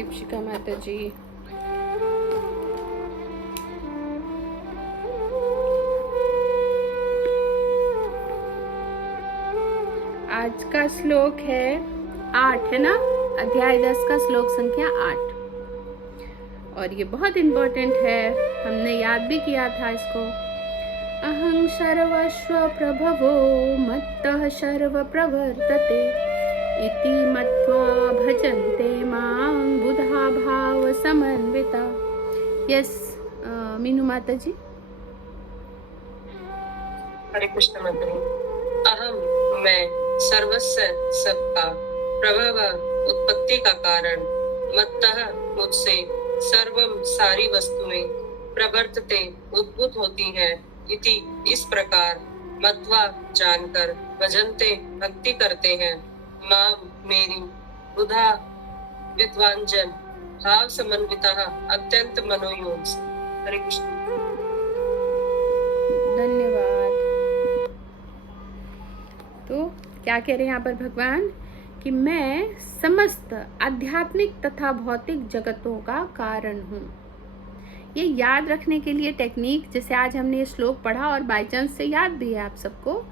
दीपशिका माता जी। आज का श्लोक है 8, है ना। अध्याय 10 का श्लोक संख्या 8 और ये बहुत इम्पोर्टेंट है, हमने याद भी किया था इसको। अहं सर्वस्व प्रभवो मत्तः सर्व प्रवर्तते इति मत्वा भजन्ते मां बुधा भाव समन्विता। यस मीनू माता जी। हरे कृष्ण मंत्री। अहम मैं सर्वस्व सबका प्रभव उत्पत्ति का कारण मत्तः मुझसे सर्वम सारी वस्तुएं प्रवर्तते उद्भूत होती है इति इस प्रकार मत्वा जानकर भजन्ते भक्ति करते हैं मां मेरी बुधा विद्वान जन भाव समन्विता अत्यंत मनोयोग से। हरे कृष्ण। धन्यवाद। तो क्या कह रहे हैं यहाँ पर भगवान कि मैं समस्त आध्यात्मिक तथा भौतिक जगतों का कारण हूँ। ये याद रखने के लिए टेक्निक, जैसे आज हमने ये श्लोक पढ़ा और बाई चांस से याद भी है आप सबको,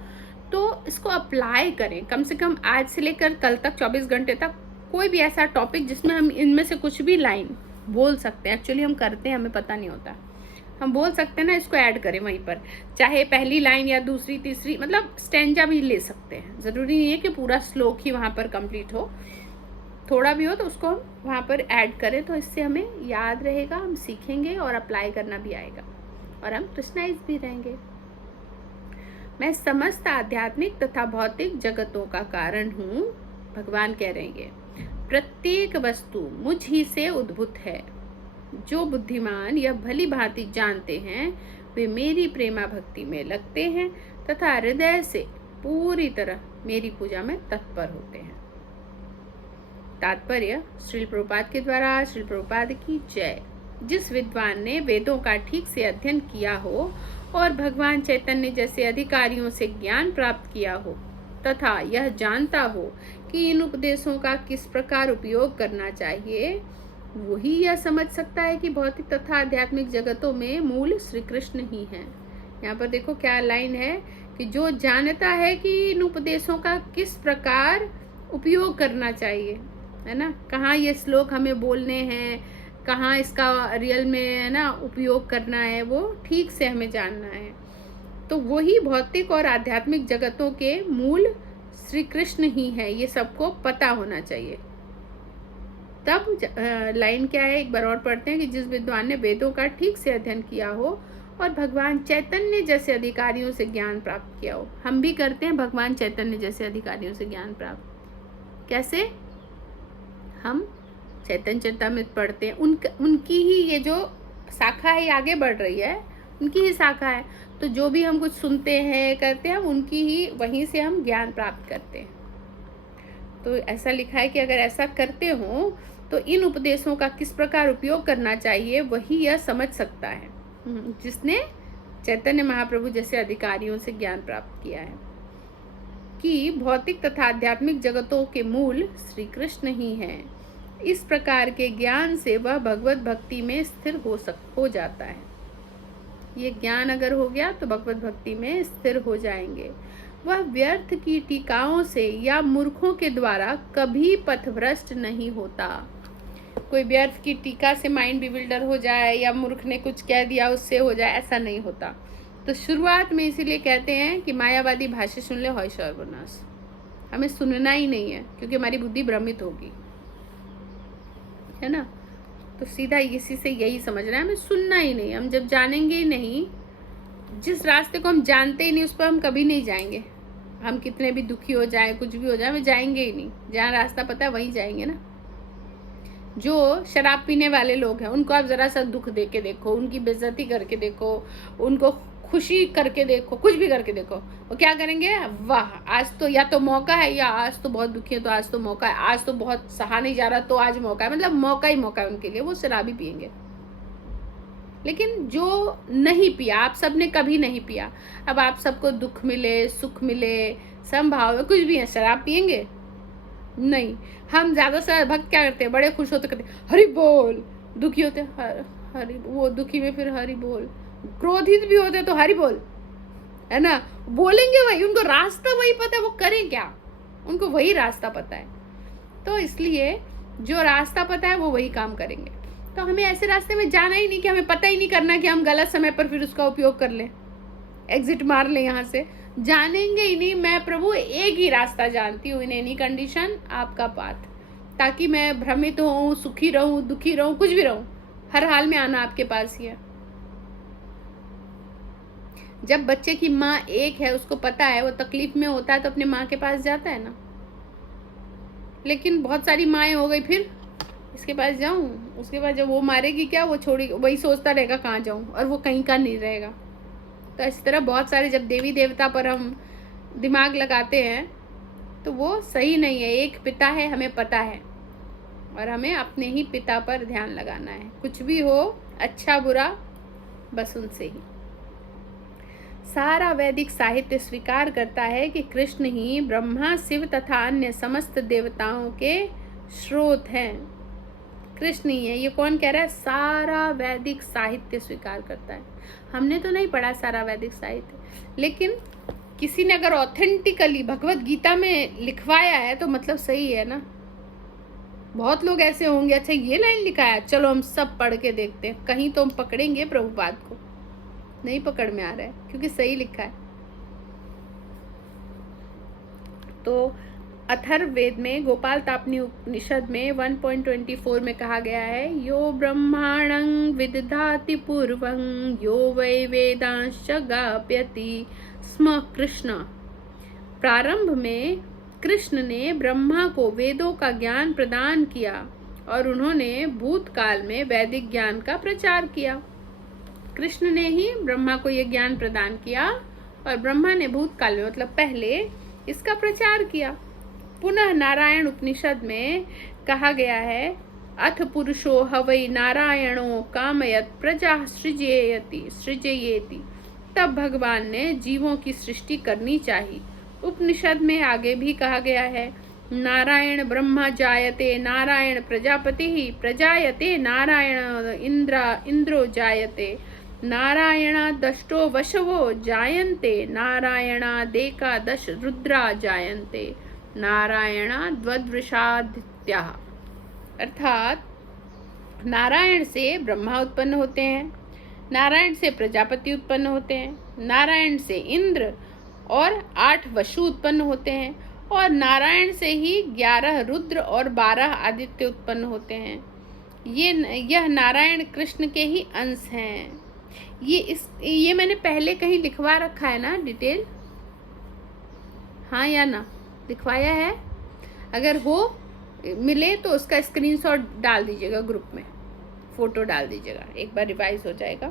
तो इसको अप्लाई करें। कम से कम आज से लेकर कल तक 24 घंटे तक कोई भी ऐसा टॉपिक जिसमें हम इनमें से कुछ भी लाइन बोल सकते हैं। एक्चुअली हम करते हैं, हमें पता नहीं होता, हम बोल सकते हैं ना, इसको ऐड करें वहीं पर, चाहे पहली लाइन या दूसरी तीसरी, मतलब स्टैंजा भी ले सकते हैं। ज़रूरी नहीं है कि पूरा श्लोक ही वहाँ पर कंप्लीट हो, थोड़ा भी हो तो उसको हम वहाँ पर ऐड करें, तो इससे हमें याद रहेगा, हम सीखेंगे और अप्लाई करना भी आएगा और हम कृष्णाइज भी रहेंगे। मैं समस्त आध्यात्मिक तथा भौतिक जगतों का कारण हूँ, भगवान कह रहे हैं। प्रत्येक वस्तु मुझ ही से उद्भूत है। जो बुद्धिमान यह भली भांति जानते हैं वे मेरी प्रेमा भक्ति में लगते हैं तथा हृदय से पूरी तरह मेरी पूजा में तत्पर होते हैं। तात्पर्य श्रील प्रभुपाद के द्वारा। श्रील प्रभुपाद की जय। जिस विद्वान ने वेदों का ठीक से अध्ययन किया हो और भगवान चैतन्य जैसे अधिकारियों से ज्ञान प्राप्त किया हो तथा यह जानता हो कि इन उपदेशों का किस प्रकार उपयोग करना चाहिए, वही यह समझ सकता है कि भौतिक तथा आध्यात्मिक जगतों में मूल श्री कृष्ण ही हैं। यहाँ पर देखो क्या लाइन है कि जो जानता है कि इन उपदेशों का किस प्रकार उपयोग करना चाहिए, है ना। कहाँ ये श्लोक हमें बोलने हैं, कहाँ इसका रियल में, है ना, उपयोग करना है, वो ठीक से हमें जानना है। तो वही भौतिक और आध्यात्मिक जगतों के मूल श्री कृष्ण ही है, ये सबको पता होना चाहिए। तब लाइन क्या है, एक बार और पढ़ते हैं कि जिस विद्वान ने वेदों का ठीक से अध्ययन किया हो और भगवान चैतन्य जैसे अधिकारियों से ज्ञान प्राप्त किया हो। हम भी करते हैं भगवान चैतन्य जैसे अधिकारियों से ज्ञान प्राप्त। कैसे? हम चैतन्य चरितामृत पढ़ते हैं, उनकी ही ये जो शाखा है आगे बढ़ रही है, उनकी ही शाखा है। तो जो भी हम कुछ सुनते हैं करते हैं, उनकी ही वहीं से हम ज्ञान प्राप्त करते हैं। तो ऐसा लिखा है कि अगर ऐसा करते हो तो इन उपदेशों का किस प्रकार उपयोग करना चाहिए वही यह समझ सकता है जिसने चैतन्य महाप्रभु जैसे अधिकारियों से ज्ञान प्राप्त किया है कि भौतिक तथा आध्यात्मिक जगतों के मूल श्री कृष्ण ही हैं। इस प्रकार के ज्ञान से वह भगवत भक्ति में स्थिर हो जाता है। ये ज्ञान अगर हो गया तो भगवत भक्ति में स्थिर हो जाएंगे। वह व्यर्थ की टीकाओं से या मूर्खों के द्वारा कभी पथभ्रष्ट नहीं होता। कोई व्यर्थ की टीका से माइंड बिविल्डर हो जाए या मूर्ख ने कुछ कह दिया उससे हो जाए, ऐसा नहीं होता। तो शुरुआत में इसीलिए कहते हैं कि मायावादी भाष्य सुन ले होय सर्वनाश। हमें सुनना ही नहीं है क्योंकि हमारी बुद्धि भ्रमित होगी, है ना। तो सीधा इसी से यही समझना है, हमें सुनना ही नहीं। हम जब जानेंगे ही नहीं, जिस रास्ते को हम जानते ही नहीं उस पर हम कभी नहीं जाएंगे। हम कितने भी दुखी हो जाए, कुछ भी हो जाए, हमें जाएंगे ही नहीं। जहाँ रास्ता पता है वहीं जाएंगे ना। जो शराब पीने वाले लोग हैं उनको आप ज़रा सा दुख दे के देखो, उनकी बेइज्जती करके देखो, उनको खुशी करके देखो, कुछ भी करके देखो, वो क्या करेंगे, वाह आज तो या तो मौका है, या आज तो बहुत दुखी है तो आज तो मौका है, आज तो बहुत सहा नहीं जा रहा तो आज मौका है। मतलब मौका ही मौका है उनके लिए, वो शराब ही पियेंगे। लेकिन जो नहीं पिया, आप सब ने कभी नहीं पिया, अब आप सबको दुख मिले, सुख मिले, समभाव कुछ भी है, शराब पियेंगे? नहीं, हम ज्यादा से ज्यादा भक्त क्या करते हैं, बड़े खुश होते कहते हरि बोल, दुखी होते हरि, वो दुखी में फिर हरि बोल, क्रोधित भी होते तो हरि बोल, है ना, बोलेंगे वही, उनको रास्ता वही पता है, वो करें क्या, उनको वही रास्ता पता है। तो इसलिए जो रास्ता पता है वो वही काम करेंगे। तो हमें ऐसे रास्ते में जाना ही नहीं कि हमें पता ही नहीं करना कि हम गलत समय पर फिर उसका उपयोग कर लें, एग्जिट मार लें यहाँ से, जानेंगे ही नहीं। मैं प्रभु एक ही रास्ता जानती हूँ, इन एनी कंडीशन, आपका पाथ, ताकि मैं भ्रमित हूँ, सुखी रहूँ, दुखी रहूँ, कुछ भी रहूँ, हर हाल में आना आपके पास ही है। जब बच्चे की माँ एक है, उसको पता है, वो तकलीफ में होता है तो अपने माँ के पास जाता है ना। लेकिन बहुत सारी माएँ हो गई, फिर इसके पास जाऊं, उसके बाद जब वो मारेगी क्या, वो छोड़ी, वही सोचता रहेगा कहाँ जाऊं, और वो कहीं का नहीं रहेगा। तो इस तरह बहुत सारे जब देवी देवता पर हम दिमाग लगाते हैं तो वो सही नहीं है। एक पिता है, हमें पता है, और हमें अपने ही पिता पर ध्यान लगाना है। कुछ भी हो, अच्छा बुरा, बस उनसे ही। सारा वैदिक साहित्य स्वीकार करता है कि कृष्ण ही ब्रह्मा, शिव तथा अन्य समस्त देवताओं के स्रोत हैं। कृष्ण ही है, ये कौन कह रहा है? सारा वैदिक साहित्य स्वीकार करता है। हमने तो नहीं पढ़ा सारा वैदिक साहित्य, लेकिन किसी ने अगर ऑथेंटिकली भगवत गीता में लिखवाया है तो मतलब सही है ना। बहुत लोग ऐसे होंगे, अच्छा ये लाइन लिखा है, चलो हम सब पढ़ के देखते हैं, कहीं तो हम पकड़ेंगे प्रभुपाद को। नहीं पकड़ में आ रहा है, क्योंकि सही लिखा है। तो अथर्ववेद में गोपाल तापनी उपनिषद में 1.24 में कहा गया है, यो ब्रह्माणं विदधाति पूर्वं यो वै वेदांश्च गाप्यति स्म कृष्ण। प्रारंभ में कृष्ण ने ब्रह्मा को वेदों का ज्ञान प्रदान किया और उन्होंने भूतकाल में वैदिक ज्ञान का प्रचार किया। कृष्ण ने ही ब्रह्मा को यह ज्ञान प्रदान किया और ब्रह्मा ने भूतकाल में, मतलब पहले, इसका प्रचार किया। पुनः नारायण उपनिषद में कहा गया है, अथ पुरुषो हवै नारायणो कामयत प्रजा सृजयेति। तब भगवान ने जीवों की सृष्टि करनी चाहिए। उपनिषद में आगे भी कहा गया है, नारायण ब्रह्मा जायते नारायण प्रजापति प्रजायते नारायण इंद्रो जायते नारायणा दष्टो वशवो जायन्ते नारायणादेकादश रुद्रा जायन्ते नारायणा द्वद्वृषादित्याः। अर्थात नारायण से ब्रह्मा उत्पन्न होते हैं, नारायण से प्रजापति उत्पन्न होते हैं, नारायण से इंद्र और 8 वशु उत्पन्न होते हैं, और नारायण से ही 11 रुद्र और 12 आदित्य उत्पन्न होते हैं। यह नारायण कृष्ण के ही अंश हैं। ये मैंने पहले कहीं लिखवा रखा है ना डिटेल, हाँ या ना, लिखवाया है? अगर हो मिले तो उसका स्क्रीनशॉट डाल दीजिएगा ग्रुप में, फोटो डाल दीजिएगा, एक बार रिवाइज हो जाएगा।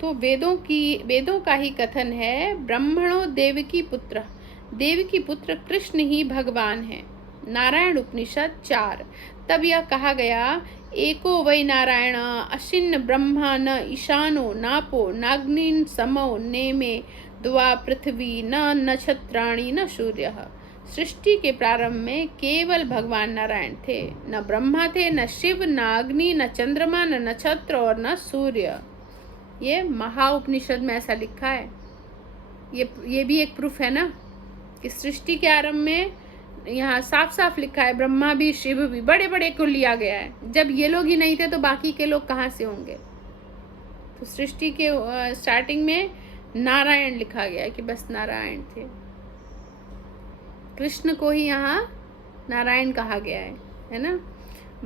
तो वेदों का ही कथन है, ब्रह्मणो देवकी पुत्र कृष्ण ही भगवान है। नारायण उपनिषद 4। तब यह कहा गया, एको वै नारायण अशिन्न ब्रह्मा न ईशानो नापो नाग्निन समो नेमे द्वा पृथ्वी न नक्षत्राणि न सूर्य। सृष्टि के प्रारंभ में केवल भगवान नारायण थे, न ब्रह्मा थे, न शिव, न अग्नि, न चंद्रमा, न नक्षत्र और न सूर्य। ये महाउपनिषद में ऐसा लिखा है। ये भी एक प्रूफ है ना कि सृष्टि के आरंभ में यहाँ साफ साफ लिखा है, ब्रह्मा भी शिव भी, बड़े बड़े को लिया गया है। जब ये लोग ही नहीं थे तो बाकी के लोग कहाँ से होंगे? तो सृष्टि के स्टार्टिंग में नारायण लिखा गया है कि बस नारायण थे। कृष्ण को ही यहाँ नारायण कहा गया है ना।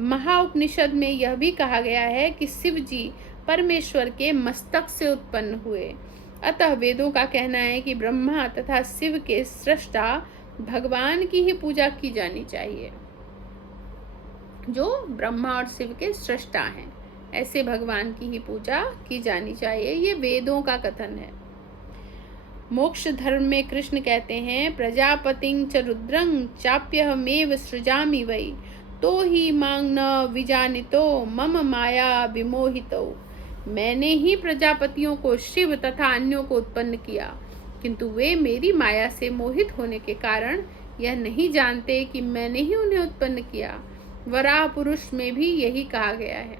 महाउपनिषद में यह भी कहा गया है कि शिव जी परमेश्वर के मस्तक से उत्पन्न हुए। अतः वेदों का कहना है कि ब्रह्मा तथा शिव के सृष्टा भगवान की ही पूजा की जानी चाहिए। जो ब्रह्मा और शिव के सृष्टा हैं, ऐसे भगवान की ही पूजा की जानी चाहिए। ये वेदों का कथन है। मोक्ष धर्म में कृष्ण कहते हैं, प्रजापतिं च रुद्रं चाप्यहमेव सृजामि वै तो ही मांग न विजानितो मम माया विमोहितो। मैंने ही प्रजापतियों को, शिव तथा अन्यों को उत्पन्न किया, किंतु वे मेरी माया से मोहित होने के कारण यह नहीं जानते कि मैंने ही उन्हें उत्पन्न किया। वराह पुरुष में भी यही कहा गया है।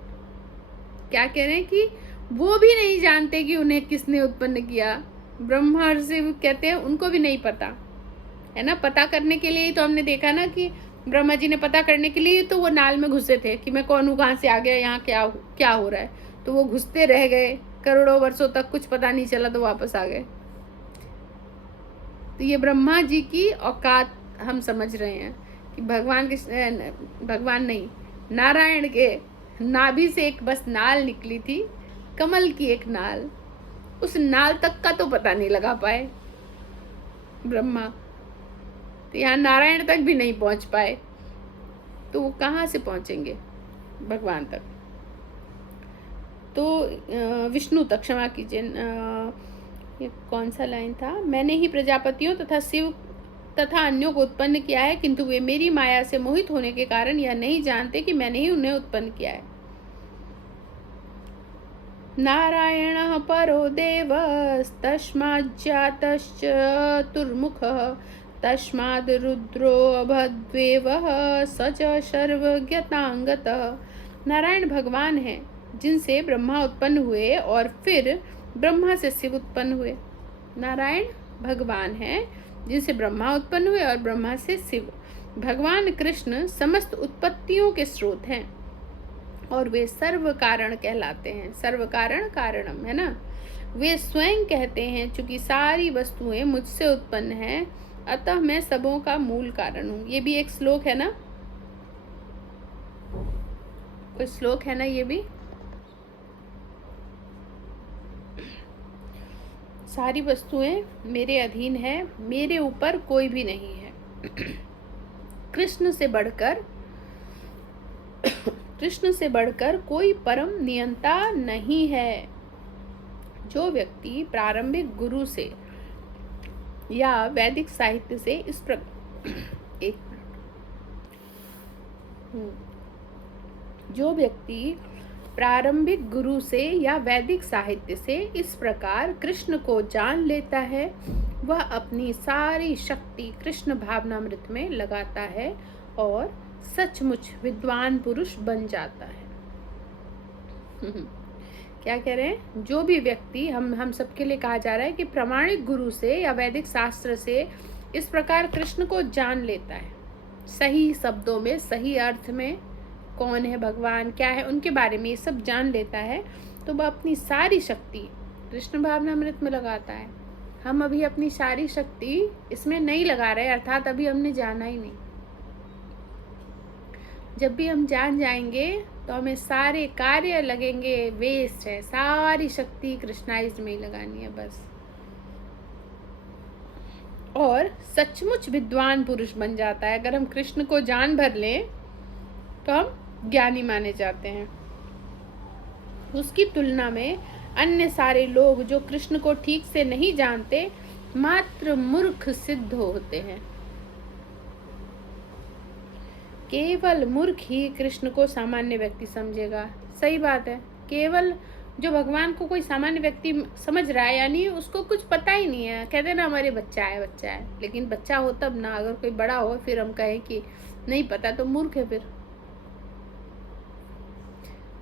क्या कह रहे हैं कि वो भी नहीं जानते कि उन्हें किसने उत्पन्न किया। ब्रह्मर्षि कहते हैं उनको भी नहीं पता है ना। पता करने के लिए ही तो हमने देखा ना कि ब्रह्मा जी ने पता करने के लिए तो वो नाल में घुसे थे कि मैं कौन हूँ, कहाँ से आ गया, यहाँ क्या हो रहा है। तो वो घुसते रह गए करोड़ों वर्षों तक, कुछ पता नहीं चला तो वापस आ गए। तो ये ब्रह्मा जी की औकात हम समझ रहे हैं कि भगवान नहीं, नारायण के नाभि से एक बस नाल निकली थी, कमल की एक नाल। उस नाल तक का तो पता नहीं लगा पाए ब्रह्मा, तो यहाँ नारायण तक भी नहीं पहुंच पाए, तो वो कहाँ से पहुंचेंगे भगवान तक। तो विष्णु तक, क्षमा कीजिए, ये कौन सा लाइन था। मैंने ही प्रजापतियों तथा शिव तथा अन्यों को उत्पन्न किया है, किंतु वे मेरी माया से मोहित होने के कारण यह नहीं जानते कि मैंने ही उन्हें उत्पन्न किया है। नारायणः परो देवस्तस्माज्जातश्चतुर्मुखः तस्माद् रुद्रो अभद्वेवः स च सर्वज्ञतांगतः। नारायण भगवान हैं जिनसे ब्रह्मा उत्पन्न हुए और फिर ब्रह्मा से शिव उत्पन्न हुए। नारायण भगवान हैं जिनसे ब्रह्मा उत्पन्न हुए और ब्रह्मा से शिव। भगवान कृष्ण समस्त उत्पत्तियों के स्रोत हैं और वे सर्व कारण कहलाते हैं। सर्व कारण कारणम है ना। वे स्वयं कहते हैं चूंकि सारी वस्तुएं मुझसे उत्पन्न हैं, अतः मैं सबों का मूल कारण हूँ। ये भी एक श्लोक है ना, कोई श्लोक है ना ये भी। सारी वस्तुएं मेरे अधीन है, मेरे ऊपर कोई भी नहीं है। कृष्ण से बढ़कर कोई परम नियंता नहीं है। जो व्यक्ति प्रारंभिक गुरु से या वैदिक साहित्य से इस जो व्यक्ति प्रारंभिक गुरु से या वैदिक साहित्य से इस प्रकार कृष्ण को जान लेता है, वह अपनी सारी शक्ति कृष्ण भावनामृत में लगाता है और सचमुच विद्वान पुरुष बन जाता है। क्या कह रहे हैं, जो भी व्यक्ति, हम सबके लिए कहा जा रहा है कि प्रामाणिक गुरु से या वैदिक शास्त्र से इस प्रकार कृष्ण को जान लेता है, सही शब्दों में, सही अर्थ में, कौन है भगवान, क्या है उनके बारे में ये सब जान लेता है, तो वह अपनी सारी शक्ति कृष्ण भावनामृत में लगाता है। हम अभी अपनी सारी शक्ति इसमें नहीं लगा रहे, अर्थात अभी हमने जाना ही नहीं। जब भी हम जान जाएंगे तो हमें सारे कार्य लगेंगे वेस्ट है, सारी शक्ति कृष्णाइज में ही लगानी है बस। और सचमुच विद्वान पुरुष बन जाता है। अगर हम कृष्ण को जान भर लें तो हम ज्ञानी माने जाते हैं। उसकी तुलना में अन्य सारे लोग जो कृष्ण को ठीक से नहीं जानते, मात्र मूर्ख सिद्ध होते हैं। केवल मूर्ख ही कृष्ण को सामान्य व्यक्ति समझेगा। सही बात है, केवल जो भगवान को कोई सामान्य व्यक्ति समझ रहा है, यानी उसको कुछ पता ही नहीं है। कहते ना हमारे बच्चा है, लेकिन बच्चा हो तब ना, अगर कोई बड़ा हो फिर हम कहें कि नहीं पता, तो मूर्ख है। फिर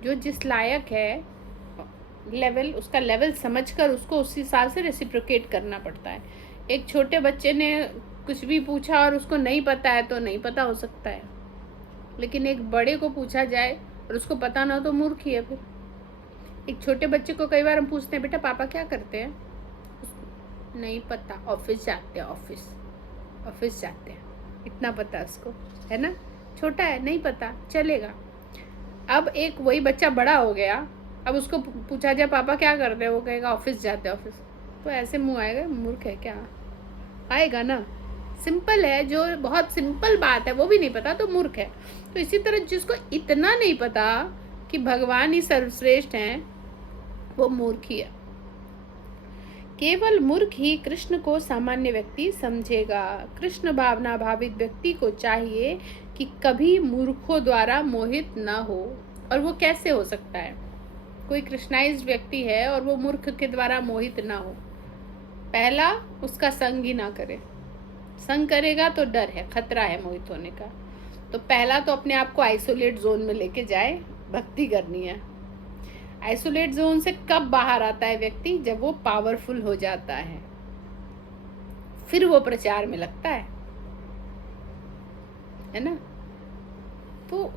जो जिस लायक है लेवल, उसका लेवल समझकर उसको उस हिसाब से रेसिप्रोकेट करना पड़ता है। एक छोटे बच्चे ने कुछ भी पूछा और उसको नहीं पता है तो नहीं पता हो सकता है, लेकिन एक बड़े को पूछा जाए और उसको पता ना हो तो मूर्ख ही है। फिर एक छोटे बच्चे को कई बार हम पूछते हैं, बेटा पापा क्या करते हैं, नहीं पता, ऑफिस जाते हैं, ऑफिस जाते हैं, इतना पता उसको, है ना। छोटा है, नहीं पता, चलेगा। अब एक वही बच्चा बड़ा हो गया, अब उसको पूछा जाए पापा क्या करते हैं, वो कहेगा ऑफिस जाते हैं, ऑफिस। तो ऐसे मुंह आएगा, मूर्ख है क्या, आएगा ना। सिंपल है, जो बहुत सिंपल बात है वो भी नहीं पता तो मूर्ख है। तो इसी तरह जिसको इतना नहीं पता कि भगवान ही सर्वश्रेष्ठ हैं, वो मूर्ख ही है। केवल मूर्ख ही कृष्ण को सामान्य व्यक्ति समझेगा। कृष्ण भावना भावित व्यक्ति को चाहिए कि कभी मूर्खों द्वारा मोहित न हो। और वो कैसे हो सकता है, कोई कृष्णाइज्ड व्यक्ति है और वो मूर्ख के द्वारा मोहित ना हो, पहला, उसका संग ही ना करे। संग करेगा तो डर है, खतरा है मोहित होने का। तो पहला तो अपने आप को आइसोलेट जोन में लेके जाए, भक्ति करनी है। आइसोलेट जोन से कब बाहर आता है व्यक्ति? जब वो पावरफुल हो जाता है, फिर वो प्रचार में लगता है ना। तो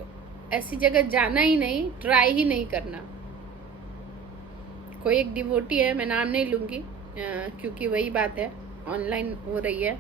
ऐसी जगह जाना ही नहीं, ट्राई ही नहीं करना। कोई एक डिवोटी है, मैं नाम नहीं लूंगी क्योंकि वही बात है, ऑनलाइन हो रही है।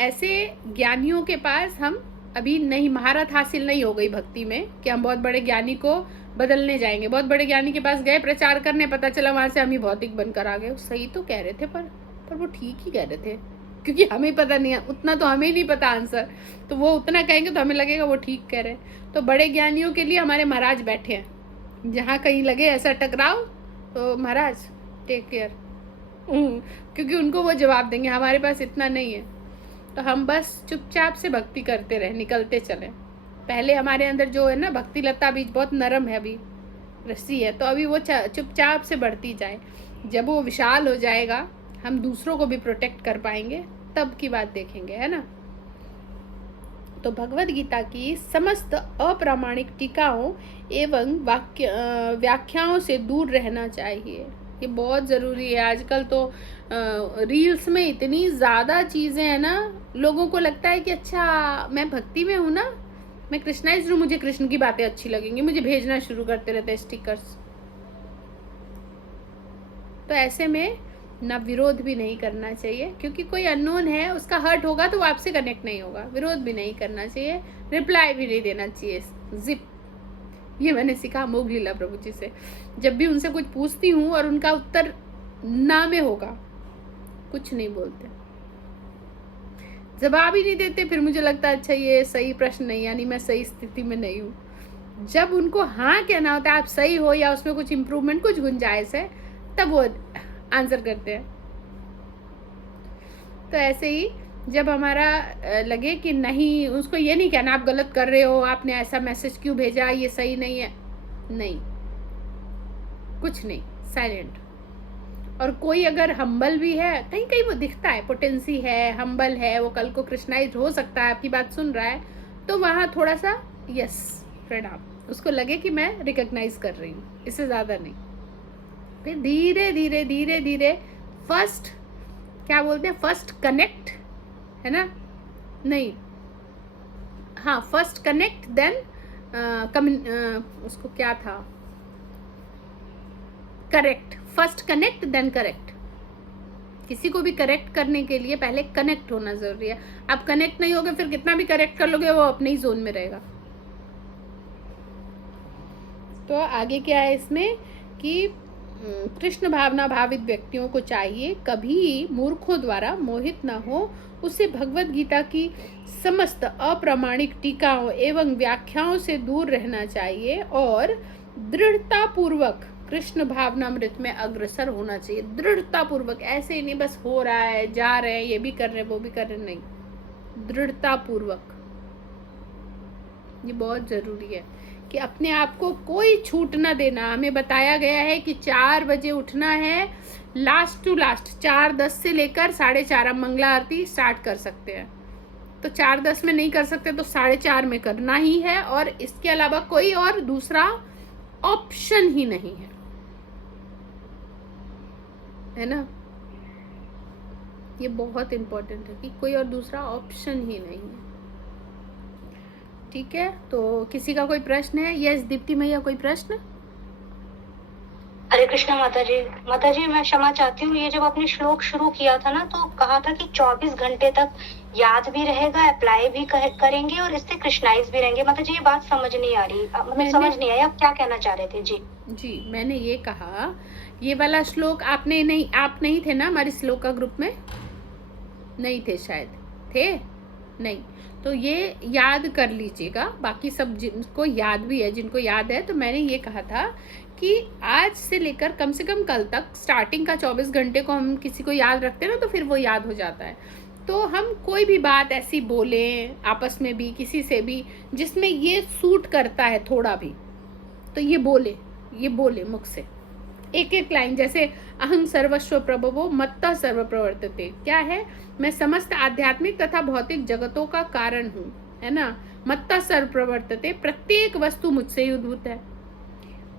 ऐसे ज्ञानियों के पास हम अभी नहीं, महारत हासिल नहीं हो गई भक्ति में कि हम बहुत बड़े ज्ञानी को बदलने जाएंगे। बहुत बड़े ज्ञानी के पास गए प्रचार करने, पता चला वहां से हम ही भौतिक बनकर आ गए। सही तो कह रहे थे, पर वो ठीक ही कह रहे थे, क्योंकि हमें पता नहीं है उतना, तो हमें नहीं पता आंसर, तो वो उतना कहेंगे तो हमें लगेगा वो ठीक कह रहे हैं। तो बड़े ज्ञानियों के लिए हमारे महाराज बैठे हैं। जहाँ कहीं लगे ऐसा टकराव, तो महाराज टेक केयर, क्योंकि उनको वो जवाब देंगे, हमारे पास इतना नहीं है। तो हम बस चुपचाप से भक्ति करते रहे, निकलते चले। पहले हमारे अंदर जो है ना भक्ति लता बीज बहुत नरम है, अभी रस्सी है, तो अभी वो चुपचाप से बढ़ती जाए। जब वो विशाल हो जाएगा, हम दूसरों को भी प्रोटेक्ट कर पाएंगे, तब की बात देखेंगे, है ना। तो भगवद गीता की समस्त अप्रामाणिक टीकाओं एवं व्याख्याओं से दूर रहना चाहिए। ये बहुत ज़रूरी है। आजकल तो रील्स में इतनी ज़्यादा चीज़ें हैं ना, लोगों को लगता है कि अच्छा मैं भक्ति में हूँ ना, मैं कृष्णाइज्ड हूँ, मुझे कृष्ण की बातें अच्छी लगेंगी, मुझे भेजना शुरू करते रहते हैं स्टिकर्स। तो ऐसे में ना विरोध भी नहीं करना चाहिए, क्योंकि कोई अननोन है, उसका हर्ट होगा तो वो आपसे कनेक्ट नहीं होगा। विरोध भी नहीं करना चाहिए, रिप्लाई भी नहीं देना चाहिए, जिप। ये मैंने सीखा मोग लीला प्रभु जी से। जब भी उनसे कुछ पूछती हूँ और उनका उत्तर ना में होगा, कुछ नहीं बोलते, जवाब ही नहीं देते, फिर मुझे लगता है अच्छा ये सही प्रश्न नहीं, यानी मैं सही स्थिति में नहीं हूँ। जब उनको हाँ कहना होता है, आप सही हो या उसमें कुछ इम्प्रूवमेंट, कुछ गुंजाइश है, तब वो आंसर करते हैं। तो ऐसे ही जब हमारा लगे कि नहीं, उसको ये नहीं कहना आप गलत कर रहे हो, आपने ऐसा मैसेज क्यों भेजा, ये सही नहीं है, नहीं, कुछ नहीं, साइलेंट। और कोई अगर हम्बल भी है, कहीं कहीं वो दिखता है, पोटेंसी है, हम्बल है, वो कल को कृष्णाइज्ड हो सकता है, आपकी बात सुन रहा है, तो वहाँ थोड़ा सा यस प्रणाम, उसको लगे कि मैं रिकॉग्नाइज कर रही हूँ, इससे ज़्यादा नहीं। फिर धीरे धीरे धीरे धीरे फर्स्ट, क्या बोलते हैं, फर्स्ट कनेक्ट, है ना, नहीं, हाँ, फर्स्ट कनेक्ट देन उसको क्या था, correct, first connect then correct. किसी को भी करेक्ट करने के लिए पहले कनेक्ट होना जरूरी है। आप कनेक्ट नहीं होगे, फिर कितना भी करेक्ट कर लोगे, वो अपने ही जोन में रहेगा। तो आगे क्या है इसमें कि कृष्ण भावना भावित व्यक्तियों को चाहिए कभी मूर्खों द्वारा मोहित न हो, उसे भगवद गीता की समस्त अप्रामाणिक टीकाओं एवं व्याख्याओं से दूर रहना चाहिए और दृढ़ता पूर्वक कृष्ण भावनामृत में अग्रसर होना चाहिए। दृढ़ता पूर्वक, ऐसे ही नहीं बस हो रहा है, जा रहे हैं, ये भी कर रहे हैं, वो भी कर रहे हैं, नहीं, दृढ़ता पूर्वक। ये बहुत जरूरी है कि अपने आप को कोई छूट ना देना। हमें बताया गया है कि 4 बजे उठना है, लास्ट टू लास्ट 4:10 से लेकर 4:30 हम मंगला आरती स्टार्ट कर सकते हैं। तो 4:10 में नहीं कर सकते तो 4:30 में करना ही है, और इसके अलावा कोई और दूसरा ऑप्शन ही नहीं है ना। ये बहुत इंपॉर्टेंट है कि कोई और दूसरा ऑप्शन ही नहीं है। ठीक है, तो किसी का कोई प्रश्न है? यस दीप्ति मैया, कोई प्रश्न? हरे कृष्णा माता जी। माता जी मैं क्षमा चाहती हूँ, ये जब आपने श्लोक शुरू किया था ना, तो कहा था कि 24 घंटे तक याद भी रहेगा, अप्लाई भी करेंगे और इससे कृष्णाइज भी रहेंगे। माता जी ये बात समझ नहीं आ रही, मतलब समझ नहीं आई आप क्या कहना चाह रहे थे। जी मैंने ये कहा, ये वाला श्लोक आपने नहीं, आप नहीं थे ना हमारे श्लोका ग्रुप में? नहीं थे शायद, थे नहीं, तो ये याद कर लीजिएगा। बाकी सब जिनको याद भी है, जिनको याद है, तो मैंने ये कहा था कि आज से लेकर कम से कम कल तक स्टार्टिंग का 24 घंटे को हम किसी को याद रखते हैं ना, तो फिर वो याद हो जाता है। तो हम कोई भी बात ऐसी बोलें आपस में भी, किसी से भी, जिसमें ये सूट करता है थोड़ा भी, तो ये बोले मुख से, एक एक लाइन, जैसे अहं सर्वस्व प्रभवो मत्तः सर्व प्रवर्तते, क्या है, मैं समस्त आध्यात्मिक तथा भौतिक जगतों का कारण हूँ, है ना। मत्तः सर्व प्रवर्तते, प्रत्येक वस्तु मुझसे ही उद्भूत है।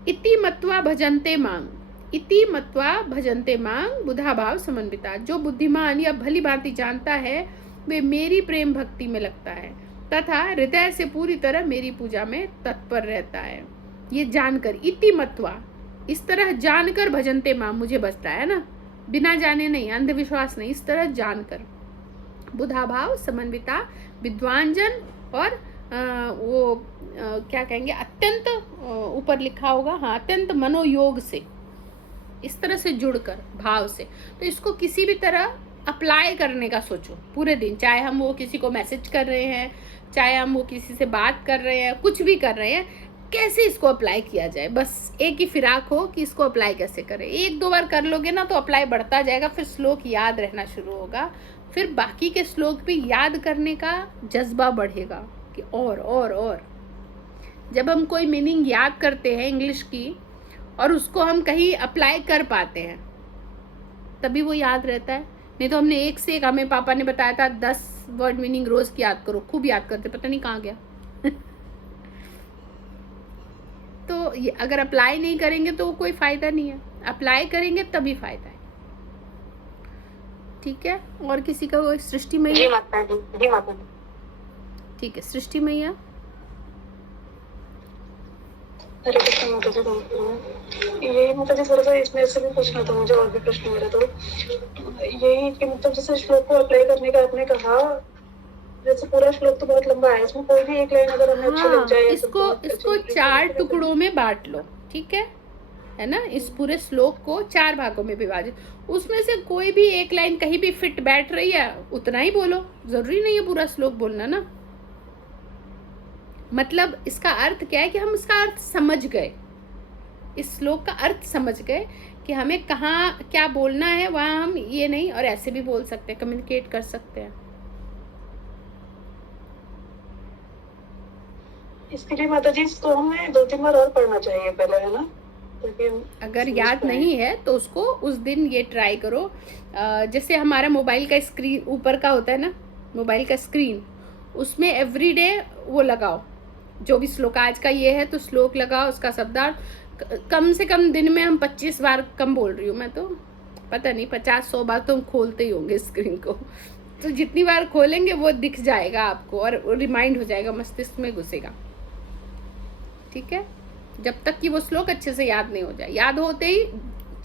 इति मत्वा भजन्ते मांग, इति मत्वा भजन्ते मांग बुधा भाव समन्विता, जो बुद्धिमान या भली भांति जानता है वे मेरी प्रेम भक्ति में लगता है तथा हृदय से पूरी तरह मेरी पूजा में तत्पर रहता है। ये जानकर, इति मत्वा, इस तरह जानकर भजन्ते मां, मुझे बसता है ना, बिना जाने नहीं, अंधविश्वास नहीं, इस तरह जानकर। बुधा भाव समन्विता, विद्वान जन और क्या कहेंगे, अत्यंत, ऊपर लिखा होगा, हाँ, अत्यंत मनोयोग से, इस तरह से जुड़कर भाव से। तो इसको किसी भी तरह अप्लाई करने का सोचो पूरे दिन, चाहे हम वो किसी को मैसेज कर रहे हैं, चाहे हम वो किसी से बात कर रहे हैं, कुछ भी कर रहे हैं, कैसे इसको अप्लाई किया जाए, बस एक ही फिराक हो कि इसको अप्लाई कैसे करें। एक दो बार कर लोगे ना तो अप्लाई बढ़ता जाएगा, फिर श्लोक याद रहना शुरू होगा, फिर बाकी के श्लोक भी याद करने का जज्बा बढ़ेगा कि और जब हम कोई मीनिंग याद करते हैं इंग्लिश की और उसको हम कहीं अप्लाई कर पाते हैं तभी वो याद रहता है। नहीं तो हमने एक से एक, हमें पापा ने बताया था 10 वर्ड मीनिंग रोज की याद करो, खूब याद करते, पता नहीं कहाँ गया। तो ये अगर अप्लाई नहीं करेंगे तो कोई फायदा नहीं है, अप्लाई करेंगे तभी फायदा है। ठीक है, और किसी का कोई सृष्टि मैया? जी माता जी, जी माता जी। ठीक है, सृष्टि मैया। हरे कृष्ण माता जी। यही माता जी, थोड़ा सा इसमें से भी पूछना था मुझे, और भी प्रश्न मेरा तो यही कि मतलब जैसे श्लोक को अप्लाई करने का आपने कहा, जैसे पूरा श्लोक तो बहुत लंबा है, इसमें कोई भी एक लाइन अगर हमें अच्छी लग जाए, इसको 4 टुकड़ों में बांट लो, ठीक है ना। इस पूरे श्लोक को 4 भागों में विभाजित, उसमें से कोई भी एक लाइन कहीं भी फिट बैठ रही है उतना ही बोलो, जरूरी नहीं है पूरा श्लोक बोलना ना। मतलब इसका अर्थ क्या है कि हम इसका अर्थ समझ गए, इस श्लोक का अर्थ समझ गए कि हमें कहाँ क्या बोलना है, वहां हम ये नहीं, और ऐसे भी बोल सकते हैं, कम्युनिकेट कर सकते हैं। इसके लिए माता जी इसको हमें 2-3 बार और पढ़ना चाहिए पहले, है ना? अगर याद नहीं है तो उसको उस दिन ये ट्राई करो। जैसे हमारा मोबाइल का स्क्रीन ऊपर का होता है ना, मोबाइल का स्क्रीन, उसमें एवरीडे वो लगाओ, जो भी श्लोक आज का ये है तो श्लोक लगाओ, उसका शब्दार्थ कम से कम दिन में हम 25 बार, कम बोल रही हूँ मैं तो, पता नहीं 50-100 बार तो हम खोलते ही होंगे स्क्रीन को। तो जितनी बार खोलेंगे वो दिख जाएगा आपको और रिमाइंड हो जाएगा, मस्तिष्क में घुसेगा। ठीक है, जब तक कि वो श्लोक अच्छे से याद नहीं हो जाए, याद होते ही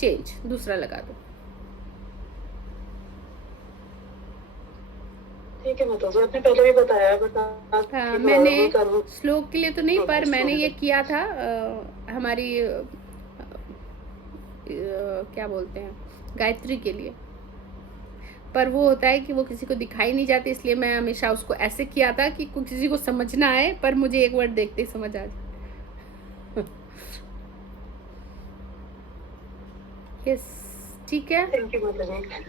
चेंज, दूसरा लगा दो। ठीक है माता जी, आपने पहले भी बताया, हाँ, मैंने श्लोक के लिए तो नहीं, पर मैंने ये किया था हमारी क्या बोलते हैं, गायत्री के लिए। पर वो होता है कि वो किसी को दिखाई नहीं जाती, इसलिए मैं हमेशा उसको ऐसे किया था कि किसी को समझना है, पर मुझे एक वर्ड देखते ही समझ आ जाए। यस, ठीक है। थैंक यू माता जी।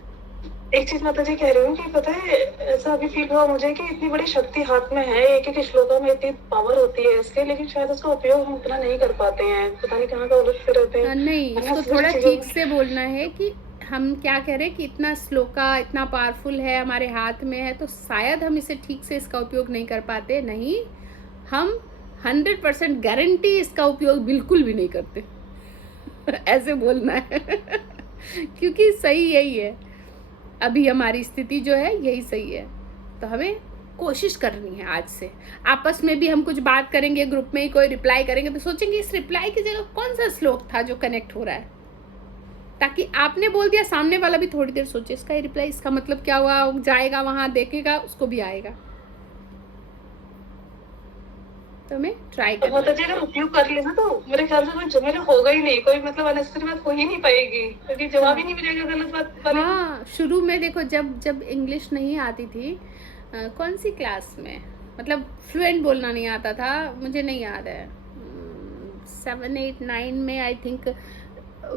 एक चीज माता जी कह रही हूँ कि पता है, ऐसा अभी फील हुआ मुझे कि इतनी बड़ी शक्ति हाथ में है, एक एक श्लोकों में इतनी पावर होती है इसके, लेकिन शायद उसका उपयोग हम उतना नहीं कर पाते हैं, पता नहीं कहाँ का उलझते रहते हैं। नहीं, इसको थोड़ा ठीक से बोलना है कि हम क्या कह रहे हैं कि इतना श्लोका इतना पावरफुल है, हमारे हाथ में है, तो शायद हम इसे ठीक से इसका उपयोग नहीं कर पाते। नहीं, हम 100% गारंटी इसका उपयोग बिल्कुल भी नहीं करते। ऐसे बोलना है क्योंकि सही यही है, अभी हमारी स्थिति जो है यही सही है। तो हमें कोशिश करनी है आज से। आपस में भी हम कुछ बात करेंगे, ग्रुप में ही कोई रिप्लाई करेंगे तो सोचेंगे इस रिप्लाई की जगह कौन सा श्लोक था जो कनेक्ट हो रहा है, ताकि आपने बोल दिया, सामने वाला भी थोड़ी देर सोचे इसका ही रिप्लाई, इसका मतलब क्या हुआ, जाएगा वहां देखेगा, उसको भी आएगा। तो हमें ट्राई करना है। माता जी अगर उपयोग कर लेना तो मेरे ख्याल से कोई झमेला होगा ही नहीं, कोई मतलब अननेसेसरी बात हो ही नहीं पाएगी, क्योंकि जवाब ही नहीं मिलेगा गलत बात वाले। हाँ, शुरू में देखो जब इंग्लिश नहीं आती थी, कौन सी क्लास में, मतलब फ्लुएंट बोलना नहीं आता था, मुझे नहीं याद है, 7, 8, 9 में आई थिंक,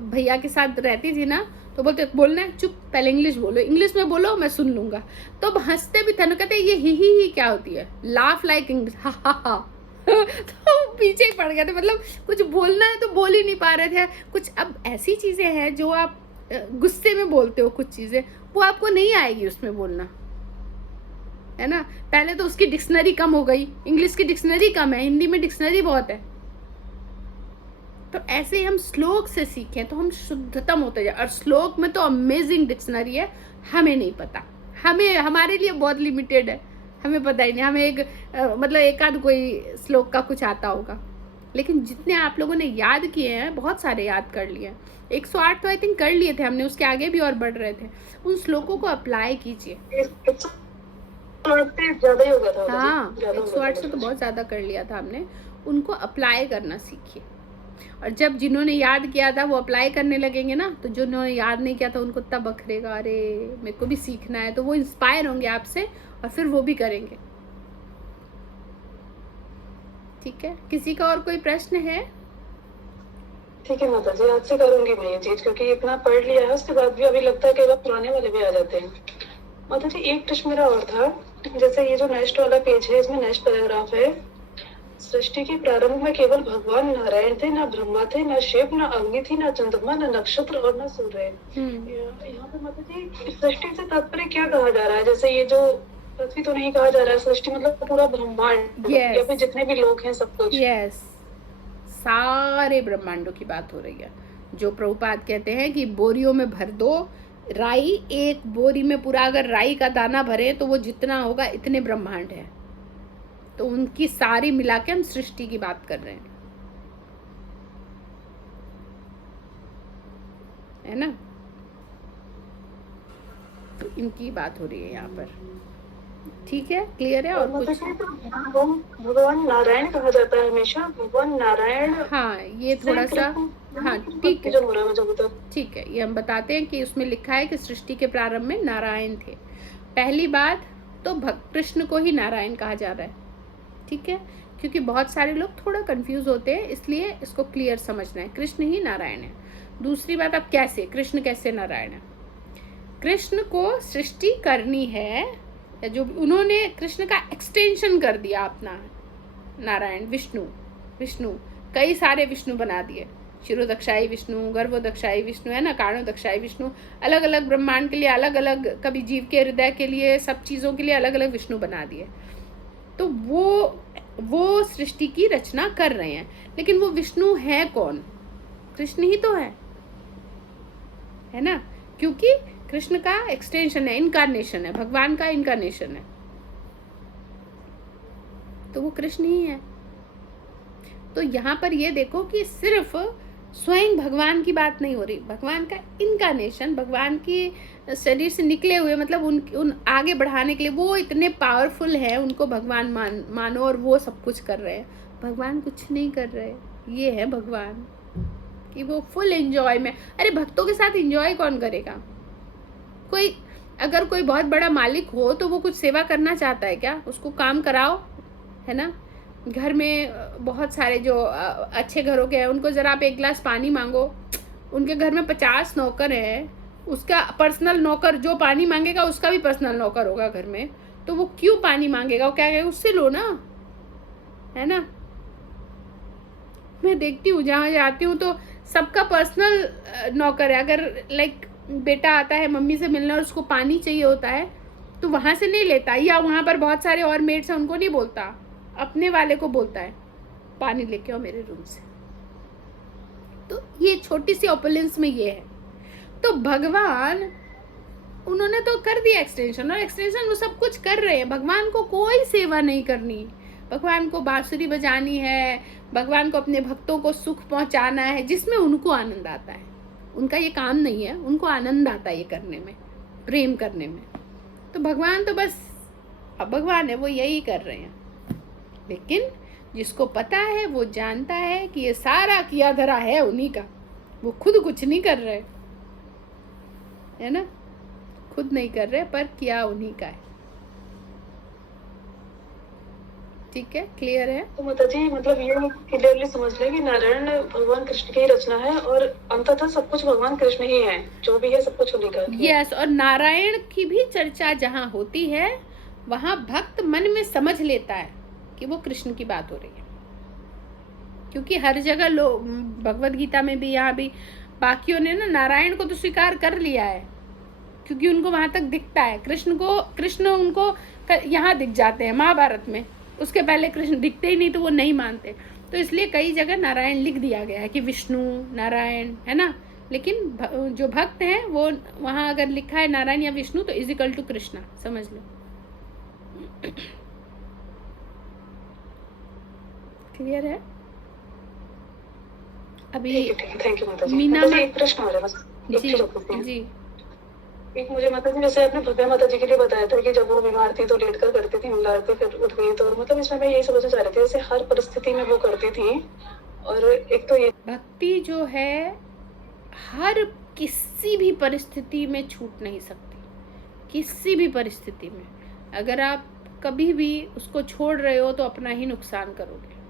भैया के साथ रहती थी ना, तो बोलते बोलना है, चुप, पहले इंग्लिश बोलो, इंग्लिश में बोलो, मैं सुन लूंगा। तो अब हंसते भी थे ना, कहते ये ही क्या होती है, लाफ लाइक इंग्लिश, हा हा हा। तो पीछे ही पड़ गए थे, मतलब कुछ बोलना है तो बोल ही नहीं पा रहे थे कुछ। अब ऐसी चीजें हैं जो आप गुस्से में बोलते हो, कुछ चीजें वो आपको नहीं आएगी उसमें बोलना, है ना। पहले तो उसकी डिक्शनरी कम हो गई, इंग्लिश की डिक्शनरी कम है, हिंदी में डिक्शनरी बहुत है। तो ऐसे ही हम श्लोक से सीखें तो हम शुद्धतम होते जाए। और श्लोक में तो अमेजिंग डिक्शनरी है, हमें नहीं पता, हमें हमारे लिए बहुत लिमिटेड है, हमें पता ही नहीं। हमें मतलब एक आध कोई श्लोक का कुछ आता होगा, लेकिन जितने आप लोगों ने याद किए हैं, बहुत सारे याद कर लिए हैं। 108 तो आई थिंक कर लिए थे हमने, उसके आगे भी और बढ़ रहे थे। उन श्लोकों को अप्लाई कीजिए। ज्यादा ही हो गया था। हाँ, 108 से तो बहुत ज्यादा कर लिया था हमने। उनको अप्लाई करना सीखिए, और जब जिन्होंने याद किया था वो अप्लाई करने लगेंगे ना, तो जिन्होंने याद नहीं किया था उनको तब अखरेगा, अरे मेरे को भी सीखना है। तो वो इंस्पायर होंगे आपसे और फिर वो भी करेंगे। ठीक है, किसी का और कोई प्रश्न है? ठीक है माता जी, आज से करूंगी मैं ये चीज, क्योंकि इतना पढ़ लिया है उसके बाद भी अभी लगता है कि अब पुराने वाले भी आ जाते हैं। माता जी एक प्रश्न मेरा और था, जैसे ये जो नेक्स्ट वाला पेज है, इसमें नेक्स्ट पैराग्राफ है, सृष्टि के प्रारंभ में केवल भगवान नारायण थे, ना ब्रह्मा थे, ना शिव, ना अग्नि थी, ना चंद्रमा, ना नक्षत्र और ना सूर्य। यहाँ पे माता जी सृष्टि से तात्पर्य क्या कहा जा रहा है? जैसे ये जो पृथ्वी तो नहीं कहा जा रहा है, सृष्टि मतलब पूरा ब्रह्मांड, या फिर जितने भी लोग हैं सब कुछ। यस, सारे ब्रह्मांडों की बात हो रही है। जो प्रभुपाद कहते हैं कि बोरियों में भर दो राई, एक बोरी में पूरा अगर राई का दाना भरे तो वो जितना होगा इतने ब्रह्मांड है। तो उनकी सारी मिला के हम सृष्टि की बात कर रहे हैं, है ना। तो इनकी बात हो रही है यहाँ पर। ठीक है, क्लियर है? और कुछ? भगवान नारायण कहा जाता है हमेशा, भगवान नारायण। हाँ, ये थोड़ा सा, हाँ ठीक है, ठीक है, ये हम बताते हैं कि उसमें लिखा है कि सृष्टि के प्रारंभ में नारायण थे। पहली बात तो कृष्ण को ही नारायण कहा जा रहा है, ठीक है, क्योंकि बहुत सारे लोग थोड़ा कंफ्यूज होते हैं, इसलिए इसको क्लियर समझना है, कृष्ण ही नारायण है। दूसरी बात, अब कैसे कृष्ण कैसे नारायण है? कृष्ण को सृष्टि करनी है, जो उन्होंने कृष्ण का एक्सटेंशन कर दिया अपना, नारायण विष्णु कई सारे विष्णु बना दिए, शिरोदक्षाई विष्णु, गर्भोदक्षाई विष्णु, है ना, कारणोदक्षाई विष्णु, अलग अलग ब्रह्मांड के लिए अलग अलग, कभी जीव के हृदय के लिए, सब चीजों के लिए अलग अलग विष्णु बना दिए। तो वो सृष्टि की रचना कर रहे हैं, लेकिन वो विष्णु है कौन? कृष्ण ही तो है ना, क्योंकि कृष्ण का एक्सटेंशन है, इनकारनेशन है, भगवान का इनकारनेशन है, तो वो कृष्ण ही है। तो यहाँ पर ये देखो कि सिर्फ स्वयं भगवान की बात नहीं हो रही, भगवान का इनकारनेशन, भगवान की शरीर से निकले हुए, मतलब उन आगे बढ़ाने के लिए वो इतने पावरफुल हैं, उनको भगवान मानो, और वो सब कुछ कर रहे हैं। भगवान कुछ नहीं कर रहे, ये है भगवान कि वो फुल एंजॉय में। अरे भक्तों के साथ एंजॉय कौन करेगा? अगर कोई बहुत बड़ा मालिक हो तो वो कुछ सेवा करना चाहता है क्या? उसको काम कराओ, है ना। घर में बहुत सारे जो अच्छे घरों के हैं, उनको जरा आप एक गिलास पानी मांगो, उनके घर में 50 नौकर हैं, उसका पर्सनल नौकर जो पानी मांगेगा उसका भी पर्सनल नौकर होगा घर में, तो वो क्यों पानी मांगेगा? वो क्या कहेगा, उससे लो ना, है ना। मैं देखती हूँ जहाँ जाती हूँ तो सबका पर्सनल नौकर है। अगर लाइक बेटा आता है मम्मी से मिलना और उसको पानी चाहिए होता है तो वहां से नहीं लेता, या वहां पर बहुत सारे और मेड्स हैं उनको नहीं बोलता, अपने वाले को बोलता है पानी लेके आओ मेरे रूम से। तो ये छोटी सी ऑपुलेंस में ये है। तो भगवान उन्होंने तो कर दिया एक्सटेंशन, और एक्सटेंशन वो सब कुछ कर रहे हैं। भगवान को कोई सेवा नहीं करनी, भगवान को बांसुरी बजानी है, भगवान को अपने भक्तों को सुख पहुंचाना है, जिसमें उनको आनंद आता है। उनका ये काम नहीं है, उनको आनंद आता है ये करने में, प्रेम करने में। तो भगवान तो बस अब भगवान है, वो यही कर रहे हैं। लेकिन जिसको पता है वो जानता है कि ये सारा किया धरा है उन्हीं का, वो खुद कुछ नहीं कर रहे, है ना, खुद नहीं कर रहे, पर किया उन्हीं का है। ठीक है, क्लियर है? तो माता जी मतलब ये क्लियरली समझ लें कि नारायण भगवान कृष्ण की ही रचना है, और अंततः सब कुछ भगवान कृष्ण ही है, जो भी है सब कुछ उन्हीं का। यस, और नारायण की भी चर्चा जहाँ होती है वहाँ भक्त मन में समझ लेता है कि वो कृष्ण की बात हो रही है। क्योंकि हर जगह लोग, भगवत गीता में भी, यहाँ भी, बाकियों ने ना नारायण को तो स्वीकार कर लिया है क्योंकि उनको वहां तक दिखता है। कृष्ण उनको यहाँ दिख जाते हैं महाभारत में, उसके पहले कृष्ण दिखते ही नहीं तो वो नहीं मानते। तो इसलिए कई जगह नारायण लिख दिया गया है कि विष्णु नारायण है ना, लेकिन जो भक्त हैं वो वहां अगर लिखा है नारायण या विष्णु तो इजिकल टू कृष्णा, समझ लो। क्लियर है? अभी थैंक यू माता जी। मीना माता जी, मा- एक प्रश्न हो रहा है बस, एक जी चीज और पूछनी है। जी एक मुझे माता जी, जैसे आपने भव्या माता जी के लिए बताया था कि जब वो बीमार थी तो लेट कर करती थी मंगला आरती, फिर उठ गई, तो मतलब इसमें मैं यही समझना चाह रही थी, जैसे हर परिस्थिति में वो करती थी, और एक तो ये भक्ति जो है हर किसी भी परिस्थिति में छूट नहीं सकती, किसी भी परिस्थिति में। अगर आप कभी भी उसको छोड़ रहे हो तो अपना ही नुकसान करोगे,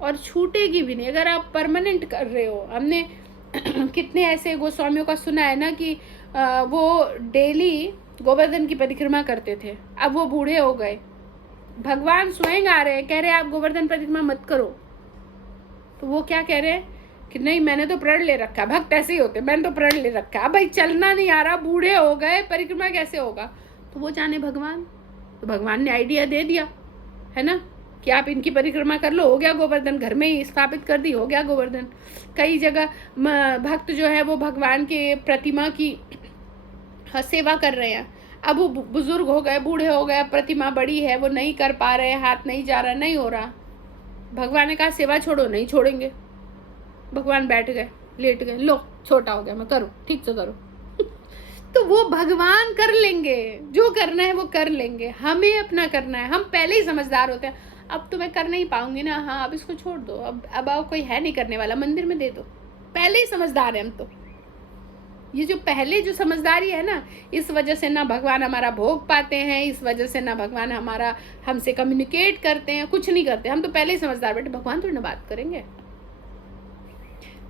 और छूटेगी भी नहीं अगर आप परमानेंट कर रहे हो। हमने कितने ऐसे गोस्वामियों का सुना है ना कि वो डेली गोवर्धन की परिक्रमा करते थे, अब वो बूढ़े हो गए, भगवान स्वयं आ रहे हैं, कह रहे हैं आप गोवर्धन परिक्रमा मत करो, तो वो क्या कह रहे हैं कि नहीं मैंने तो प्रण ले रखा है। भक्त ऐसे ही होते, मैंने तो प्रण ले रखा है, अब भाई चलना नहीं आ रहा, बूढ़े हो गए, परिक्रमा कैसे होगा। तो वो जाने भगवान, तो भगवान ने आइडिया दे दिया है ना कि आप इनकी परिक्रमा कर लो, हो गया गोवर्धन, घर में ही स्थापित कर दी, हो गया गोवर्धन। कई जगह भक्त जो है वो भगवान के प्रतिमा की सेवा कर रहे हैं, अब वो बुजुर्ग हो गए, बूढ़े हो गए, प्रतिमा बड़ी है, वो नहीं कर पा रहे, हाथ नहीं जा रहा, नहीं हो रहा। भगवान ने कहा सेवा छोड़ो, नहीं छोड़ेंगे। भगवान बैठ गए, लेट गए, लो छोटा हो गया, मैं करूँ, ठीक से करो। तो वो भगवान कर लेंगे, जो करना है वो कर लेंगे, हमें अपना करना है। हम पहले ही समझदार होते हैं, अब तो मैं कर नहीं पाऊंगी ना, हाँ अब इसको छोड़ दो, अब आओ कोई है नहीं करने वाला, मंदिर में दे दो। पहले ही समझदार है हम तो। ये जो पहले जो समझदारी है ना, इस वजह से ना भगवान हमारा भोग पाते हैं, इस वजह से ना भगवान हमारा हमसे कम्युनिकेट करते हैं, कुछ नहीं करते। हम तो पहले ही समझदार बैठे, भगवान थोड़ी ना बात करेंगे।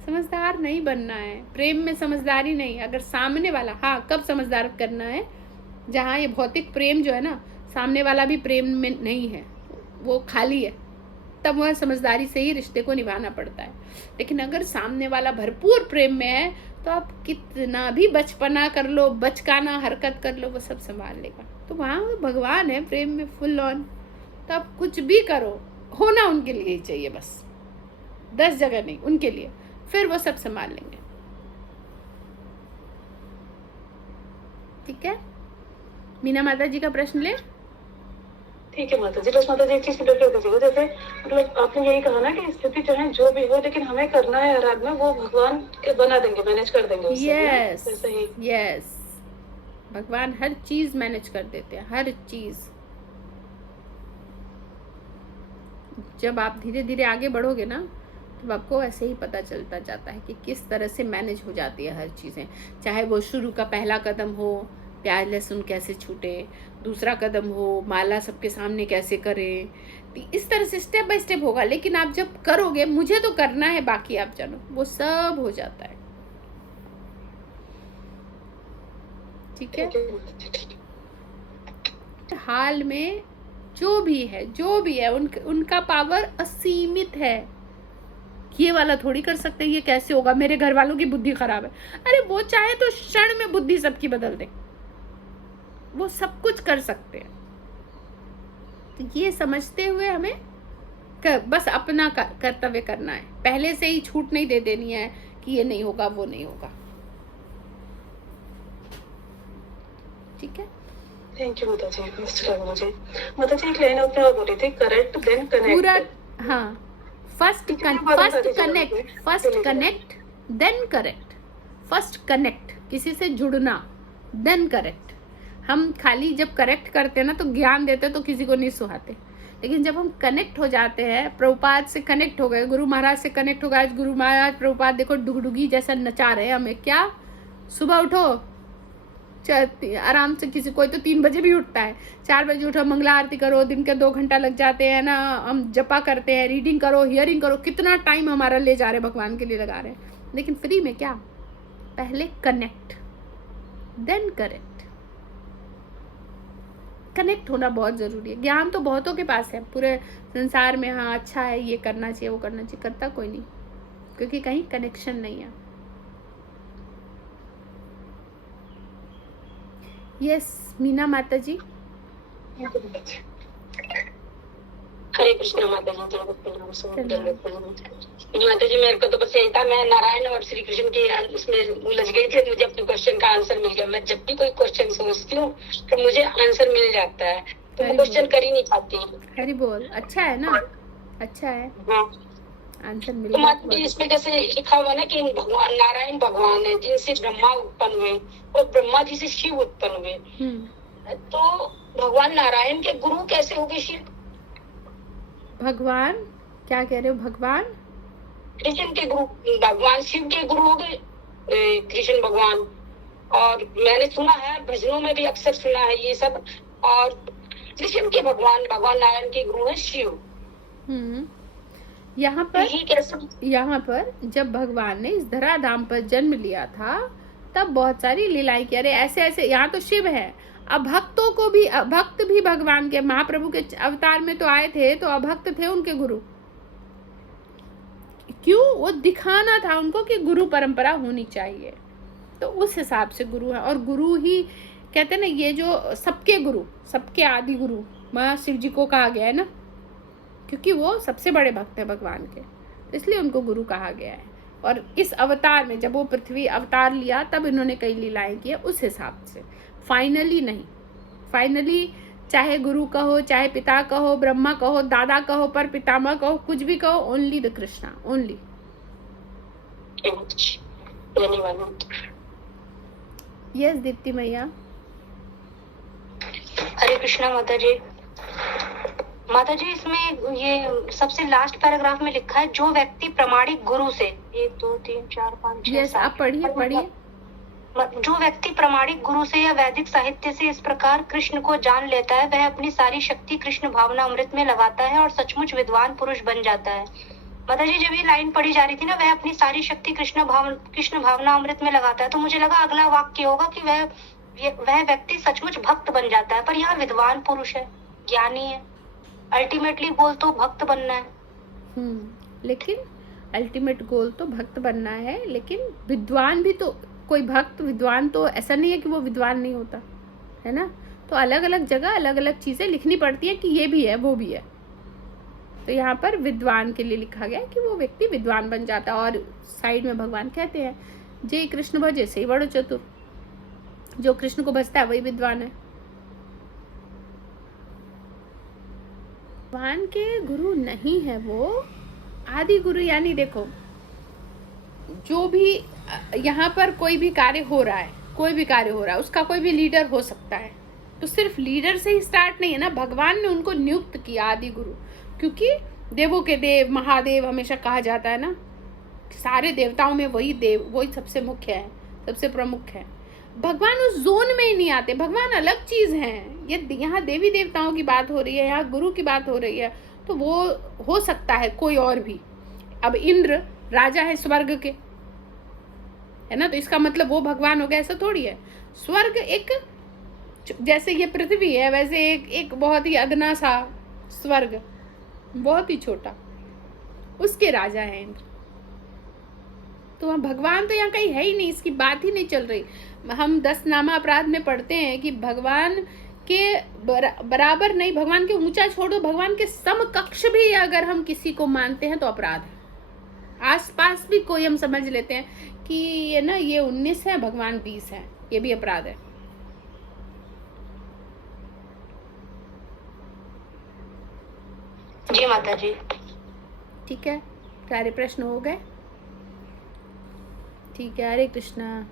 समझदार नहीं बनना है, प्रेम में समझदारी नहीं। अगर सामने वाला, हाँ कब समझदार करना है, जहाँ ये भौतिक प्रेम जो है ना, सामने वाला भी प्रेम में नहीं है, वो खाली है, तब वह समझदारी से ही रिश्ते को निभाना पड़ता है। लेकिन अगर सामने वाला भरपूर प्रेम में है तो आप कितना भी बचपना कर लो, बचकाना हरकत कर लो, वो सब संभाल लेगा। तो वहाँ भगवान है प्रेम में फुल ऑन, तो आप कुछ भी करो, होना उनके लिए ही चाहिए बस, 10 जगह नहीं, उनके लिए, फिर वो सब संभाल लेंगे। ठीक है, मीना माता जी का प्रश्न ले। ठीक है माता जी। बस माता जी एक चीज क्लियर कर दीजिएगा, जैसे मतलब आपने यही कहा ना कि स्थिति चाहे जो भी हो, लेकिन हमें करना है आराधना, वो भगवान बना देंगे, मैनेज कर देंगे उससे, यस वैसे ही। यस, भगवान हर चीज मैनेज कर देते हैं, हर चीज। जब आप धीरे धीरे आगे बढ़ोगे ना, तो आपको ऐसे ही पता चलता जाता है कि किस तरह से मैनेज हो जाती है हर चीज़ें। चाहे वो शुरू का पहला कदम हो, प्याज लहसुन कैसे छूटे, दूसरा कदम हो, माला सबके सामने कैसे करें, इस तरह से स्टेप बाय स्टेप होगा। लेकिन आप जब करोगे, मुझे तो करना है, बाकी आप जानो, वो सब हो जाता है। ठीक है, हाल में जो भी है उनका पावर असीमित है। ये वाला थोड़ी कर सकते, ये कैसे होगा, मेरे घर वालों की बुद्धि खराब है। अरे वो चाहे तो क्षण में बुद्धि सबकी बदल दे, वो सब कुछ कर सकते हैं। तो ये समझते हुए हमें बस अपना कर्तव्य करना है, पहले से ही छूट नहीं दे देनी है कि ये नहीं होगा, वो नहीं होगा। ठीक है, थैंक यू माता जी, मस्त लगा मुझे। माता जी एक लाइन आपने और बोली थी, करेक्ट देन कनेक्ट। पूरा, हाँ, first connect then correct. First connect, किसी से जुड़ना, देन करेक्ट। हम खाली जब करेक्ट करते हैं ना तो ज्ञान देते तो किसी को नहीं सुहाते, लेकिन जब हम कनेक्ट हो जाते हैं, प्रभुपाद से कनेक्ट हो गए, गुरु महाराज से कनेक्ट हो गए। आज गुरु महाराज प्रभुपाद देखो डुगडुगी जैसा नचा रहे हैं हमें। क्या सुबह उठो, आराम से, किसी कोई तो 3 बजे भी उठता है, 4 बजे उठो, मंगला आरती करो, दिन के 2 घंटा लग जाते हैं ना, हम जपा करते हैं, रीडिंग करो, हियरिंग करो, कितना टाइम हमारा ले जा रहे हैं, भगवान के लिए लगा रहे हैं। लेकिन फ्री में क्या, पहले कनेक्ट देन करेक्ट। कनेक्ट होना बहुत ज़रूरी है। ज्ञान तो बहुतों के पास है पूरे संसार में, हाँ अच्छा है, ये करना चाहिए, वो करना चाहिए, करता कोई नहीं, क्योंकि कहीं कनेक्शन नहीं है। यस मीना माता जी। हरे कृष्ण माता जी। माता जी मेरे को तो बस यही था, मैं नारायण और श्री कृष्ण के उसमें उलझ गई थी, मुझे अपने क्वेश्चन का आंसर मिल गया। मैं जब भी कोई क्वेश्चन सोचती हूँ तो मुझे आंसर मिल जाता है, तो मैं क्वेश्चन कर ही नहीं पाती। हरि बोल, अच्छा है ना, अच्छा है, हाँ आंसर मिल तो गया। माता जी इसमें जैसे लिखा हुआ ना कि भगवान नारायण भगवान है जिनसे ब्रह्मा उत्पन्न हुए और ब्रह्मा जी से शिव उत्पन्न हुए, तो भगवान नारायण के गुरु कैसे हो गए शिव? भगवान क्या कह रहे हो? भगवान कृष्ण के गुरु, भगवान शिव के गुरु हो गए कृष्ण भगवान। और मैंने सुना है, भजनों में भी अक्सर सुना है ये सब। और कृष्ण के भगवान नारायण के गुरु है शिव। यहाँ पर जब भगवान ने इस धराधाम पर जन्म लिया था तब बहुत सारी लीलाएं की। अरे ऐसे ऐसे, यहाँ तो शिव है, अब भक्तों को भी, भक्त भी भगवान के, महाप्रभु के अवतार में तो आए थे, तो अभक्त थे उनके गुरु। क्यों? वो दिखाना था उनको कि गुरु परंपरा होनी चाहिए, तो उस हिसाब से गुरु है। और गुरु ही कहते हैं ना, ये जो सबके गुरु, सबके आदि गुरु माँ शिव जी को कहा गया है ना, क्योंकि वो सबसे बड़े भक्त हैं भगवान के, इसलिए उनको गुरु कहा गया है। और इस अवतार में जब वो पृथ्वी अवतार लिया तब इन्होंने कई लीलाएं की, उस हिसाब से। फाइनली नहीं, फाइनली चाहे गुरु कहो, चाहे पिता कहो, ब्रह्मा कहो, दादा कहो, पर पितामह कहो, कुछ भी कहो, only the Krishna, only. Yes Deepti मैया। हरे कृष्णा माता जी। माता जी इसमें ये सबसे लास्ट पैराग्राफ में लिखा है, जो व्यक्ति प्रामाणिक गुरु से, 1 2 3 4 5 6 यस आप पढ़िए। जो व्यक्ति प्रामाणिक गुरु से या वैदिक साहित्य से इस प्रकार कृष्ण को जान लेता है, वह अपनी सारी शक्ति कृष्ण भावना अमृत में लगाता है और सचमुच विद्वान पुरुष बन जाता है। माता जी जब ये लाइन पढ़ी जा रही थी ना, वह अपनी सारी शक्ति कृष्ण भावना अमृत में लगाता है, तो मुझे लगा अगला वाक्य होगा कि वह व्यक्ति सचमुच भक्त बन जाता है। पर यहाँ विद्वान पुरुष है, ज्ञानी है, अल्टीमेटली गोल तो भक्त बनना है। लेकिन अल्टीमेट गोल तो भक्त बनना है, लेकिन विद्वान भी तो, कोई भक्त विद्वान तो ऐसा नहीं है कि वो विद्वान नहीं होता है ना। तो अलग अलग जगह अलग अलग चीजें लिखनी पड़ती है कि ये भी है वो भी है। तो यहाँ पर विद्वान के लिए लिखा गया कि वो व्यक्ति विद्वान बन जाता है। और साइड में भगवान कहते हैं, जे कृष्ण भजे से बड़ो चतुर, जो कृष्ण को भजता है वही विद्वान है। भगवान के गुरु नहीं है वो, आदि गुरु। यानी देखो, जो भी यहाँ पर कोई भी कार्य हो रहा है, उसका कोई भी लीडर हो सकता है। तो सिर्फ लीडर से ही स्टार्ट नहीं है ना, भगवान ने उनको नियुक्त किया आदि गुरु, क्योंकि देवों के देव महादेव हमेशा कहा जाता है ना, सारे देवताओं में वही सबसे मुख्य है, सबसे प्रमुख है। भगवान उस जोन में ही नहीं आते, भगवान अलग चीज हैं। ये यहाँ देवी देवताओं की बात हो रही है, यहाँ गुरु की बात हो रही है, तो वो हो सकता है कोई और भी। अब इंद्र राजा है स्वर्ग के, है ना, तो इसका मतलब वो भगवान हो गया, ऐसा थोड़ी है। स्वर्ग एक, जैसे ये पृथ्वी है, वैसे एक बहुत ही अदना सा स्वर्ग, बहुत ही छोटा, उसके राजा है इंद्र। तो वहाँ भगवान तो यहाँ कहीं है ही नहीं, इसकी बात ही नहीं चल रही। हम 10 नामा अपराध में पढ़ते हैं कि भगवान के बराबर नहीं, भगवान के ऊंचा छोड़ो, भगवान के समकक्ष भी अगर हम किसी को मानते हैं तो अपराध है। आसपास भी कोई हम समझ लेते हैं कि ये ना, ये 19 है, भगवान 20 है, ये भी अपराध है। जी माता जी। ठीक है, सारे प्रश्न हो गए? ठीक है, हरे कृष्णा।